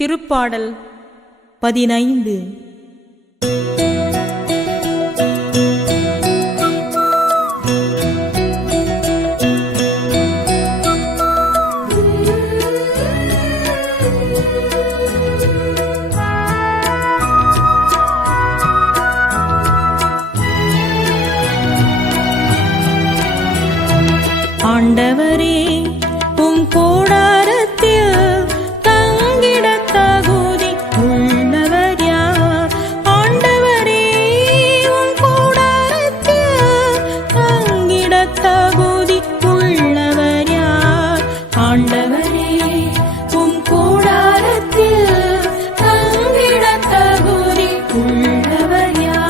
திருப்பாடல் 15. ஆண்டவரே, உம் கூடாரத்தில் தங்கிட தகுதி உள்ளவர் யார்? ஆண்டவரே, உம் கூடாரத்தில் தங்கிட தகுதி உள்ளவர் யார்? ஆண்டவரே, உம் கூடாரத்தில் தங்கிட தகுதி உள்ளவர் யார்?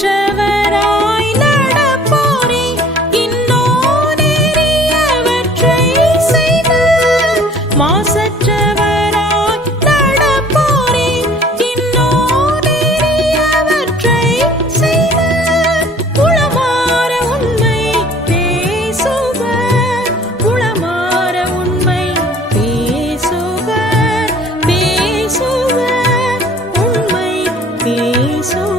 மாசற்றவராய் நடப்போரே, இன்னோரெரியவற்றை செய்வர். மாசற்றவராய் நடப்போரே, இன்னோரெரியவற்றை செய்வர். உளமாற உண்மை பேசுவர், உளமாற உண்மை பேசுவர், பேசுவர், உண்மை பேசுவர்.